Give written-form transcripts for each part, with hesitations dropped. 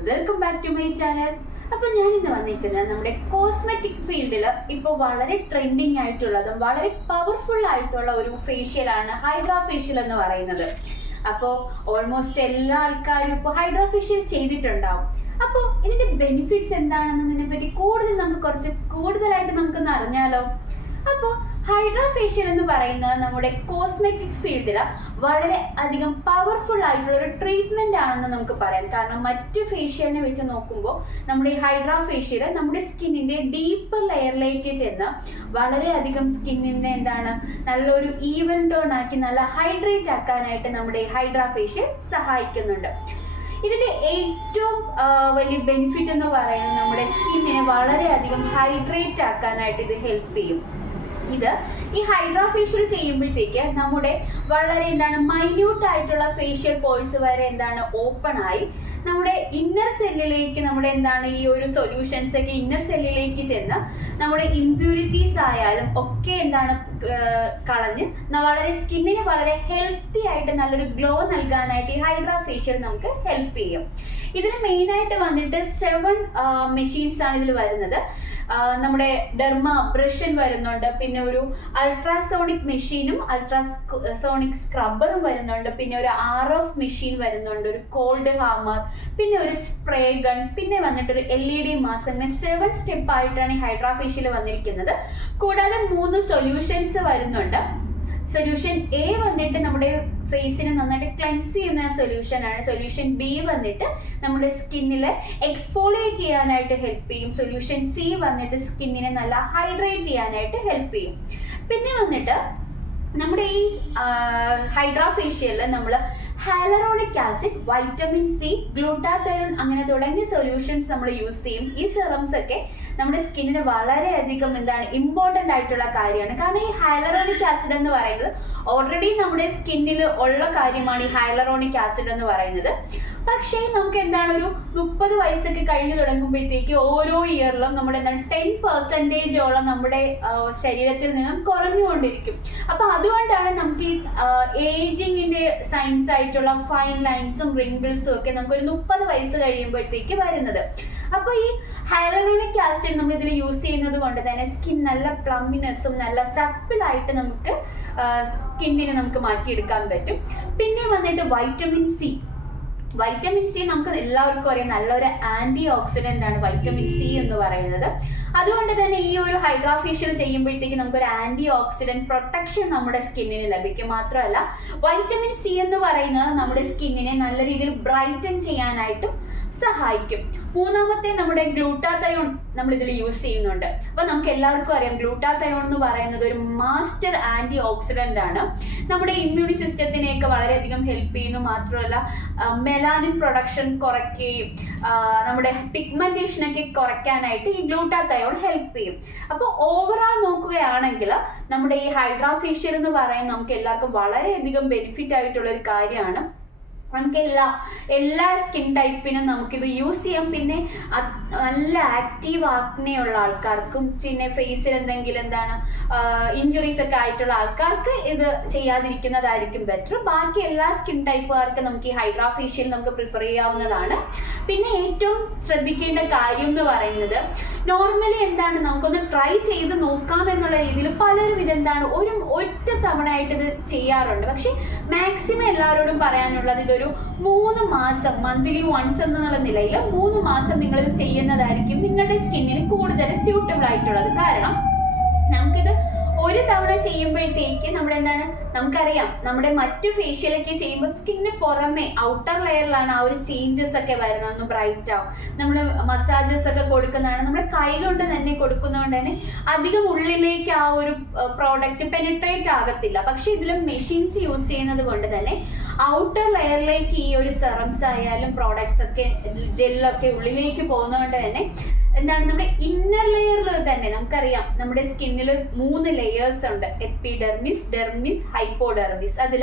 Welcome back to my channel. അപ്പോൾ ഞാൻ ഇന്ന് വന്നിരിക്കുന്നത് നമ്മുടെ കോസ്മെറ്റിക് ഫീൽഡിൽ ഇപ്പോൾ വളരെ ട്രെൻഡിങ് ആയിട്ടുള്ളതും വളരെ പവർഫുൾ ആയിട്ടുള്ള ഒരു ഫേഷ്യലാണ് ഹൈഡ്രാ ഫേഷ്യൽ എന്ന് പറയുന്നത്. അപ്പോൾ ഓൾമോസ്റ്റ് എല്ലാ ആൾക്കാരും ഇപ്പോൾ ഹൈഡ്രാ ഫേഷ്യൽ ചെയ്തിട്ടുണ്ടാവും. അപ്പോൾ ഇതിൻ്റെ ബെനിഫിറ്റ്സ് എന്താണെന്നതിനെ പറ്റി കൂടുതലായിട്ട് നമുക്കൊന്ന് അറിഞ്ഞാലോ. അപ്പോൾ ഹൈഡ്രാ ഫേഷ്യൽ എന്ന് പറയുന്നത് നമ്മുടെ കോസ്മെറ്റിക് ഫീൽഡിൽ വളരെ അധികം പവർഫുൾ ആയിട്ടുള്ള ഒരു ട്രീറ്റ്മെന്റ് ആണെന്ന് നമുക്ക് പറയാം. കാരണം മറ്റ് ഫേഷ്യലിനെ വെച്ച് നോക്കുമ്പോൾ നമ്മുടെ ഈ ഹൈഡ്രാ ഫേഷ്യൽ നമ്മുടെ സ്കിന്നിന്റെ ഡീപ്പ് ലെയറിലേക്ക് ചെന്ന് വളരെയധികം സ്കിന്നിനെ നല്ലൊരു ഈവൻ ടോൺ ആക്കി നല്ല ഹൈഡ്രേറ്റ് ആക്കാനായിട്ട് നമ്മുടെ ഈ ഹൈഡ്രാ ഫേഷ്യൽ സഹായിക്കുന്നുണ്ട്. ഇതിന്റെ ഏറ്റവും വലിയ ബെനിഫിറ്റ് എന്ന് പറയുന്നത് നമ്മുടെ സ്കിന്നിനെ വളരെയധികം ഹൈഡ്രേറ്റ് ആക്കാനായിട്ട് ഇത് ഹെൽപ്പ് ചെയ്യും. ഈ ഹൈഡ്രാ ഫേഷ്യൽ ചെയ്യുമ്പോഴത്തേക്ക് നമ്മുടെ വളരെ മൈന്യൂട്ട് ആയിട്ടുള്ള ഫേഷ്യൽ പോഴ്സ് വരെ ഓപ്പൺ ആയി നമ്മുടെ ഇന്നർ സെല്ലിലേക്ക് ഈ ഒരു സൊല്യൂഷൻസ് ഒക്കെ ഇന്നർ സെല്ലിലേക്ക് ചെന്ന് നമ്മുടെ ഇമ്പ്യൂരിറ്റീസ് ആയാലും ഒക്കെ കളഞ്ഞ് വളരെ സ്കിന്നിന് വളരെ ഹെൽത്തി ആയിട്ട് നല്ലൊരു ഗ്ലോ നൽകാനായിട്ട് ഈ ഹൈഡ്രാ ഫേഷ്യൽ നമുക്ക് ഹെൽപ്പ് ചെയ്യും. ഇതിന് മെയിനായിട്ട് 7 മെഷീൻസ് ആണ് ഇതിൽ വരുന്നത്. നമ്മുടെ ഡെർമ ബ്രഷൻ വരുന്നുണ്ട്, പിന്നെ ഒരു അൾട്രാസോണിക് മെഷീനും അൾട്രാസോണിക് സ്ക്രബ്ബറും വരുന്നുണ്ട്, പിന്നെ ഒരു RF മെഷീൻ വരുന്നുണ്ട്, ഒരു കോൾഡ് ഹാമർ, പിന്നെ ഒരു സ്പ്രേ ഗൺ, പിന്നെ ഒരു LED മാസ്ക്. അങ്ങനെ 7 സ്റ്റെപ്പ് ആയിട്ടാണ് ഈ ഹൈഡ്രാ ഫേഷ്യൽ വന്നിരിക്കുന്നത്. കൂടാതെ 3 സൊല്യൂഷൻസ് വരുന്നുണ്ട്. സൊല്യൂഷൻ A നമ്മുടെ ഫേസിനെ നന്നായിട്ട് ക്ലെൻസ് ചെയ്യുന്ന സൊല്യൂഷൻ ആണ്. സൊല്യൂഷൻ B നമ്മുടെ സ്കിന്നിൽ എക്സ്ഫോളിയേറ്റ് ചെയ്യാനായിട്ട് ഹെൽപ്പ് ചെയ്യും. സൊല്യൂഷൻ C സ്കിന്നിനെ നല്ല ഹൈഡ്രേറ്റ് ചെയ്യാനായിട്ട് ഹെൽപ്പ് ചെയ്യും. പിന്നെ നമ്മുടെ ഈ ഹൈഡ്രാ ഫേഷ്യലിൽ നമ്മൾ hyaluronic acid, vitamin C, glutathione അങ്ങനെ തുടങ്ങിയ സൊല്യൂഷൻസ് നമ്മൾ യൂസ് ചെയ്യും. ഈ സെറംസ് ഒക്കെ നമ്മുടെ സ്കിന്നിന് വളരെയധികം ഇമ്പോർട്ടൻ്റ് ആയിട്ടുള്ള കാര്യമാണ്. കാരണം ഈ ഹൈലറോണിക് ആസിഡ് എന്ന് പറയുന്നത് ഓൾറെഡി നമ്മുടെ സ്കിന്നിൽ ഉള്ള കാര്യമാണ് ഈ ഹൈലറോണിക് ആസിഡ് എന്ന് പറയുന്നത്. പക്ഷേ നമുക്ക് ഒരു 30 വയസ്സൊക്കെ കഴിഞ്ഞു തുടങ്ങുമ്പോഴത്തേക്ക് ഓരോ ഇയറിലും നമ്മുടെ 10% നമ്മുടെ ശരീരത്തിൽ നിന്നും കുറഞ്ഞുകൊണ്ടിരിക്കും. അപ്പോൾ അതുകൊണ്ടാണ് നമുക്ക് ഈ ഏജിങ്ങിന്റെ സൈൻസ് ആയിട്ടുള്ള ഫൈൻ ലൈൻസും റിങ്കിൾസും ഒക്കെ നമുക്കൊരു 30 വയസ്സ് കഴിയുമ്പോഴത്തേക്ക് വരുന്നത്. അപ്പോൾ ഈ ഹൈലറോണിക് ആസിഡ് നമ്മൾ ഇതിൽ യൂസ് ചെയ്യുന്നത് കൊണ്ട് തന്നെ സ്കിൻ നല്ല പ്ലമ്മിനെസ്സും നല്ല സപ്പിളായിട്ട് നമുക്ക് സ്കിന്നിനെ നമുക്ക് മാറ്റിയെടുക്കാൻ പറ്റും. പിന്നെ വൈറ്റമിൻ സി നമുക്ക് എല്ലാവർക്കും അറിയാം നല്ലൊരു ആന്റി ഓക്സിഡന്റ് ആണ് വൈറ്റമിൻ സി എന്ന് പറയുന്നത്. അതുകൊണ്ട് തന്നെ ഈ ഒരു ഹൈഡ്രാ ഫേഷ്യൽ ചെയ്യുമ്പോഴത്തേക്ക് നമുക്കൊരു ആന്റി ഓക്സിഡന്റ് പ്രൊട്ടക്ഷൻ നമ്മുടെ സ്കിന്നിന് ലഭിക്കും. മാത്രമല്ല വൈറ്റമിൻ സി എന്ന് പറയുന്നത് നമ്മുടെ സ്കിന്നിനെ നല്ല രീതിയിൽ ബ്രൈറ്റൻ ചെയ്യാനായിട്ടും സഹായിക്കും. മൂന്നാമത്തെ നമ്മുടെ ഗ്ലൂട്ടാത്തയോൺ നമ്മൾ ഇതിൽ യൂസ് ചെയ്യുന്നുണ്ട്. അപ്പൊ നമുക്ക് എല്ലാവർക്കും അറിയാം ഗ്ലൂട്ടാത്തയോൺ എന്ന് പറയുന്നത് ഒരു മാസ്റ്റർ ആന്റി ഓക്സിഡന്റ് ആണ്. നമ്മുടെ ഇമ്മ്യൂണി സിസ്റ്റത്തിനെയൊക്കെ വളരെയധികം ഹെൽപ്പ് ചെയ്യുന്നു. മാത്രമല്ല മെലാനിൻ പ്രൊഡക്ഷൻ കുറയ്ക്കുകയും നമ്മുടെ പിഗ്മെന്റേഷനൊക്കെ കുറയ്ക്കാനായിട്ട് ഈ ഗ്ലൂട്ടാത്തയോൺ ഹെൽപ്പ് ചെയ്യും. അപ്പോൾ ഓവറോൾ നോക്കുകയാണെങ്കിൽ നമ്മുടെ ഈ ഹൈഡ്രാ ഫേഷ്യൽ എന്ന് പറയുന്നത് നമുക്ക് എല്ലാവർക്കും വളരെയധികം ബെനിഫിറ്റ് ആയിട്ടുള്ള ഒരു കാര്യമാണ്. നമുക്ക് എല്ലാ സ്കിൻ ടൈപ്പിനും നമുക്കിത് യൂസ് ചെയ്യാം. പിന്നെ നല്ല ആക്റ്റീവ് ആക്നെയുള്ള ആൾക്കാർക്കും പിന്നെ ഫേസിൽ എന്തെങ്കിലും ഇഞ്ചുറീസ് ഒക്കെ ആയിട്ടുള്ള ആൾക്കാർക്ക് ഇത് ചെയ്യാതിരിക്കുന്നതായിരിക്കും ബെറ്റർ. ബാക്കി എല്ലാ സ്കിൻ ടൈപ്പുകാർക്കും നമുക്ക് ഈ ഹൈഡ്രാ ഫേഷ്യൽ നമുക്ക് പ്രിഫർ ചെയ്യാവുന്നതാണ്. പിന്നെ ഏറ്റവും ശ്രദ്ധിക്കേണ്ട കാര്യം എന്ന് പറയുന്നത് നോർമലി നമുക്കൊന്ന് ട്രൈ ചെയ്ത് നോക്കാം എന്നുള്ള രീതിയിൽ പലരും ഒറ്റ തവണ ആയിട്ട് ഇത് ചെയ്യാറുണ്ട്. പക്ഷെ മാക്സിമം എല്ലാവരോടും പറയാനുള്ളത് ഇതൊരു 3 മാസം മന്ത്ലി വൺസ് എന്നുള്ള നിലയിൽ 3 മാസം നിങ്ങൾ ഇത് ചെയ്യുന്നതായിരിക്കും നിങ്ങളുടെ സ്കിന്നിന് കൂടുതൽ സ്യൂട്ടബിൾ ആയിട്ടുള്ളത്. കാരണം നമുക്കിത് ഒരു തവണ ചെയ്യുമ്പോഴത്തേക്ക് നമുക്കറിയാം നമ്മുടെ മറ്റു ഫേഷ്യലൊക്കെ ചെയ്യുമ്പോൾ സ്കിന്നിന് പുറമെ ഔട്ടർ ലെയറിലാണ് ആ ഒരു ചേഞ്ചസ് ഒക്കെ വരുന്നത്. ഒന്ന് ബ്രൈറ്റ് ആവും. നമ്മൾ മസാജസ് ഒക്കെ കൊടുക്കുന്നതാണ് നമ്മുടെ കൈ കൊണ്ട് തന്നെ കൊടുക്കുന്നതുകൊണ്ട് തന്നെ അധികം ഉള്ളിലേക്ക് ആ ഒരു പ്രോഡക്റ്റ് പെനിട്രേറ്റ് ആകത്തില്ല. പക്ഷെ ഇതിലും മെഷീൻസ് യൂസ് ചെയ്യുന്നത് കൊണ്ട് തന്നെ ഔട്ടർ ലെയറിലേക്ക് ഈ ഒരു സെറംസ് ആയാലും പ്രോഡക്ട്സ് ഒക്കെ ജെല്ലൊക്കെ ഉള്ളിലേക്ക് പോകുന്നതുകൊണ്ട് തന്നെ നമ്മുടെ ഇന്നർ ലെയറിൽ തന്നെ നമുക്കറിയാം നമ്മുടെ സ്കിന്നിൽ 3 ലെയേഴ്സ് ഉണ്ട്: എപ്പിഡെർമിസ്, ഡെർമിസ്, ഹൈപ്പോഡെർമിസ്. അതിൽ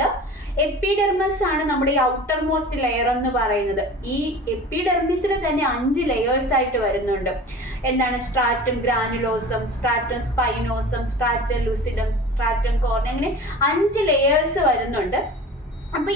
എപ്പിഡെർമിസ് ആണ് നമ്മുടെ ഈ ഔട്ടർ മോസ്റ്റ് ലെയർ എന്ന് പറയുന്നത്. ഈ എപ്പിഡെർമിസിൽ തന്നെ 5 ലെയേഴ്സ് ആയിട്ട് വരുന്നുണ്ട്. Stratum granulosum, stratum spinosum, stratum ലുസിഡം, stratum കോർണി, അങ്ങനെ 5 ലെയേഴ്സ് വരുന്നുണ്ട്. അപ്പൊ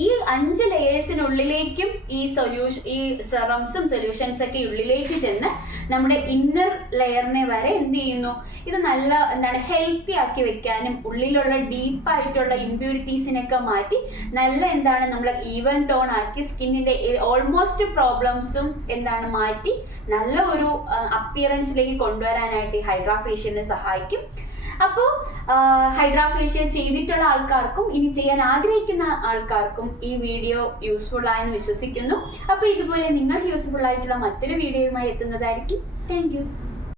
ഈ 5 ലെയേഴ്സിനുള്ളിലേക്കും ഈ സെറംസും സൊല്യൂഷൻസ് ഒക്കെ ഉള്ളിലേക്ക് ചെന്ന് നമ്മുടെ ഇന്നർ ലെയറിനെ വരെ എന്ത് ചെയ്യുന്നു, ഇത് നല്ല ഹെൽത്തി ആക്കി വെക്കാനും ഉള്ളിലുള്ള ഡീപ്പായിട്ടുള്ള ഇമ്പ്യൂരിറ്റീസിനൊക്കെ മാറ്റി നല്ല നമ്മൾ ഈവൻ ടോൺ ആക്കി സ്കിന്നിന്റെ ഓൾമോസ്റ്റ് പ്രോബ്ലംസും മാറ്റി നല്ല ഒരു അപ്പിയറൻസിലേക്ക് കൊണ്ടുവരാനായിട്ട് ഈ ഹൈഡ്രാ ഫേഷ്യലിനെ സഹായിക്കും. അപ്പോൾ ഹൈഡ്രാ ഫേഷ്യൽ ചെയ്തിട്ടുള്ള ആൾക്കാർക്കും ഇനി ചെയ്യാൻ ആഗ്രഹിക്കുന്ന ആൾക്കാർക്കും ഈ വീഡിയോ യൂസ്ഫുൾ ആയെന്ന് വിശ്വസിക്കുന്നു. അപ്പോൾ ഇതുപോലെ നിങ്ങൾക്ക് യൂസ്ഫുൾ ആയിട്ടുള്ള മറ്റൊരു വീഡിയോയുമായി എത്തുന്നതായിരിക്കും. Thank you.